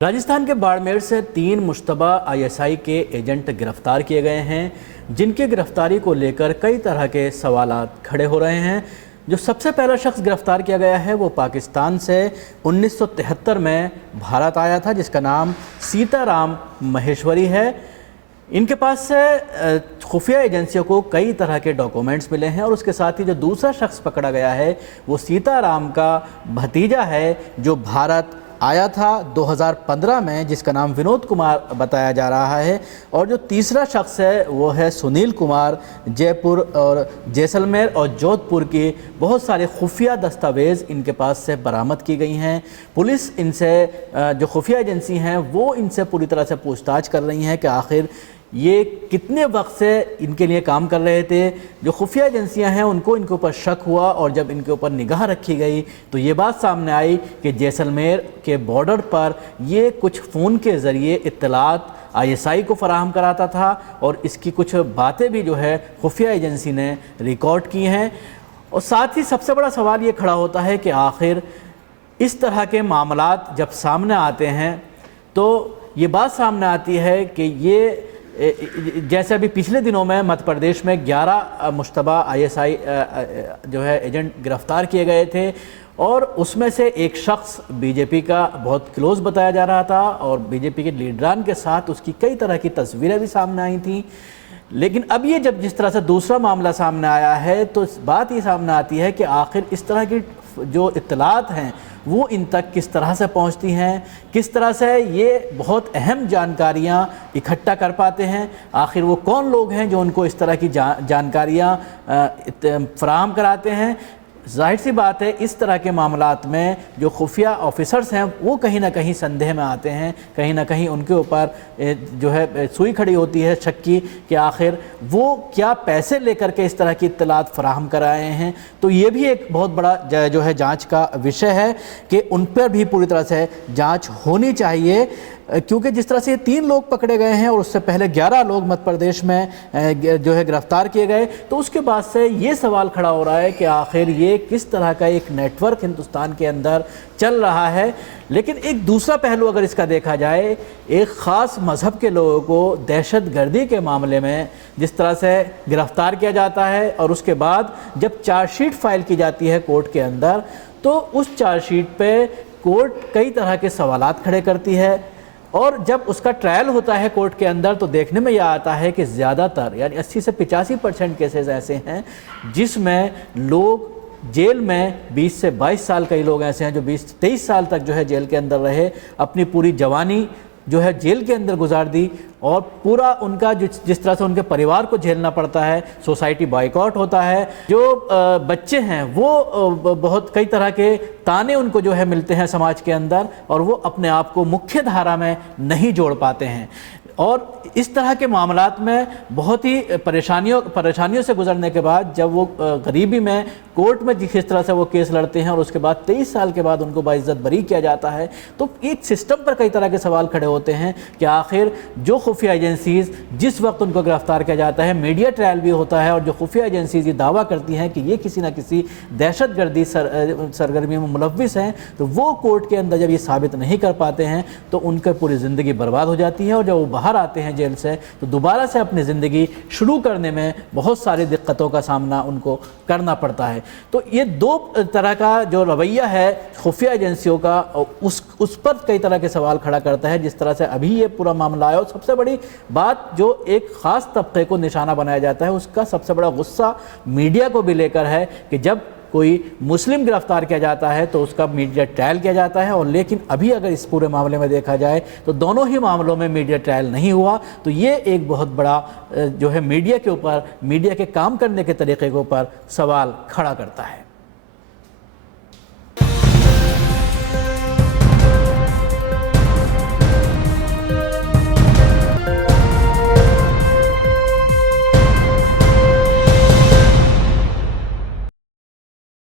राजस्थान के बाड़मेर से 3 मुश्तबा आईएसआई के एजेंट गिरफ्तार किए गए हैं, जिनकी गिरफ्तारी को लेकर कई तरह के सवालात खड़े हो रहे हैं। जो सबसे पहला शख्स गिरफ्तार किया गया है वो पाकिस्तान से 1973 में भारत आया था, जिसका नाम सीताराम महेश्वरी है। इनके पास से खुफिया एजेंसियों को कई तरह के डॉक्यूमेंट्स मिले हैं और उसके साथ ही जो दूसरा शख्स पकड़ा गया है वो सीताराम का भतीजा है, जो भारत आया था 2015 में, जिसका नाम विनोद कुमार बताया जा रहा है। और जो तीसरा शख्स है वो है सुनील कुमार। जयपुर और जैसलमेर और जोधपुर की बहुत सारे खुफिया दस्तावेज़ इनके पास से बरामद की गई हैं। पुलिस इनसे, जो खुफिया एजेंसी हैं वो इनसे पूरी तरह से पूछताछ कर रही हैं कि आखिर ये कितने वक्त से इनके लिए काम कर रहे थे। जो खुफिया एजेंसियां हैं उनको इनके ऊपर शक हुआ और जब इनके ऊपर निगाह रखी गई तो ये बात सामने आई कि जैसलमेर के बॉर्डर पर ये कुछ फ़ोन के ज़रिए इत्तलात आईएसआई को फराहम कराता था और इसकी कुछ बातें भी जो है खुफिया एजेंसी ने रिकॉर्ड की हैं। और साथ ही सबसे बड़ा सवाल ये खड़ा होता है कि आखिर इस तरह के मामलात जब सामने आते हैं तो ये बात सामने आती है कि ये जैसे अभी पिछले दिनों में मध्य प्रदेश में 11 मुश्तबा आईएसआई जो है एजेंट गिरफ्तार किए गए थे और उसमें से एक शख्स बीजेपी का बहुत क्लोज बताया जा रहा था और बीजेपी के लीडरान के साथ उसकी कई तरह की तस्वीरें भी सामने आई थी। लेकिन अब ये जब जिस तरह से दूसरा मामला सामने आया है तो बात ये सामने आती है कि आखिर इस तरह की जो इत्तलात हैं वो इन तक किस तरह से पहुंचती हैं, किस तरह से ये बहुत अहम जानकारियां इकट्ठा कर पाते हैं। आखिर वो कौन लोग हैं जो उनको इस तरह की जानकारियां फराहम कराते हैं। जाहिर सी बात है इस तरह के मामलात में जो खुफिया ऑफिसर्स हैं वो कहीं ना कहीं संदेह में आते हैं, कहीं ना कहीं उनके ऊपर जो है सुई खड़ी होती है शक की कि आखिर वो क्या पैसे लेकर के इस तरह की इत्तलात फराहम कराए हैं। तो ये भी एक बहुत बड़ा जो है जांच का विषय है कि उन पर भी पूरी तरह से जांच होनी चाहिए, क्योंकि जिस तरह से ये 3 लोग पकड़े गए हैं और उससे पहले 11 लोग मध्य प्रदेश में जो है गिरफ्तार किए गए, तो उसके बाद से ये सवाल खड़ा हो रहा है कि आखिर ये किस तरह का एक नेटवर्क हिंदुस्तान के अंदर चल रहा है। लेकिन एक दूसरा पहलू अगर इसका देखा जाए, एक ख़ास मज़हब के लोगों को दहशतगर्दी के मामले में जिस तरह से गिरफ्तार किया जाता है और उसके बाद जब चार्जशीट फाइल की जाती है कोर्ट के अंदर, तो उस चार्जशीट पे कोर्ट कई तरह के सवालात खड़े करती है और जब उसका ट्रायल होता है कोर्ट के अंदर तो देखने में यह आता है कि ज़्यादातर यानी 80 से 85% केसेस ऐसे हैं जिसमें लोग जेल में 20 से 22 साल, कई लोग ऐसे हैं जो 20 से 23 साल तक जो है जेल के अंदर रहे, अपनी पूरी जवानी जो है जेल के अंदर गुजार दी और पूरा उनका जिस तरह से उनके परिवार को झेलना पड़ता है, सोसाइटी बॉयकॉट होता है। जो बच्चे हैं वो बहुत कई तरह के ताने उनको जो है मिलते हैं समाज के अंदर और वो अपने आप को मुख्य धारा में नहीं जोड़ पाते हैं। और इस तरह के मामलात में बहुत ही परेशानियों से गुजरने के बाद जब वो गरीबी में कोर्ट में जिस तरह से वो केस लड़ते हैं और उसके बाद 23 साल के बाद उनको बाइज्जत बरी किया जाता है, तो एक सिस्टम पर कई तरह के सवाल खड़े होते हैं कि आखिर जो खुफिया एजेंसीज़ जिस वक्त उनको गिरफ्तार किया जाता है, मीडिया ट्रायल भी होता है और जो खुफिया एजेंसीज़ ये दावा करती हैं कि ये किसी न किसी दहशतगर्दी सरगर्मी में मुलव्विस हैं, तो वो कोर्ट के अंदर जब ये साबित नहीं कर पाते हैं तो उनकी पूरी ज़िंदगी बर्बाद हो जाती है और जब वो बाहर आते हैं जेल से तो दोबारा से अपनी ज़िंदगी शुरू करने में बहुत सारी दिक्कतों का सामना उनको करना पड़ता है। तो ये 2 तरह का जो रवैया है खुफिया एजेंसियों का उस पर कई तरह के सवाल खड़ा करता है जिस तरह से अभी ये पूरा मामला आया। और सबसे बड़ी बात जो एक ख़ास तबके को निशाना बनाया जाता है, उसका सबसे बड़ा गुस्सा मीडिया को भी लेकर है कि जब कोई मुस्लिम गिरफ्तार किया जाता है तो उसका मीडिया ट्रायल किया जाता है। और लेकिन अभी अगर इस पूरे मामले में देखा जाए तो दोनों ही मामलों में मीडिया ट्रायल नहीं हुआ, तो ये एक बहुत बड़ा जो है मीडिया के ऊपर, मीडिया के काम करने के तरीके के ऊपर सवाल खड़ा करता है।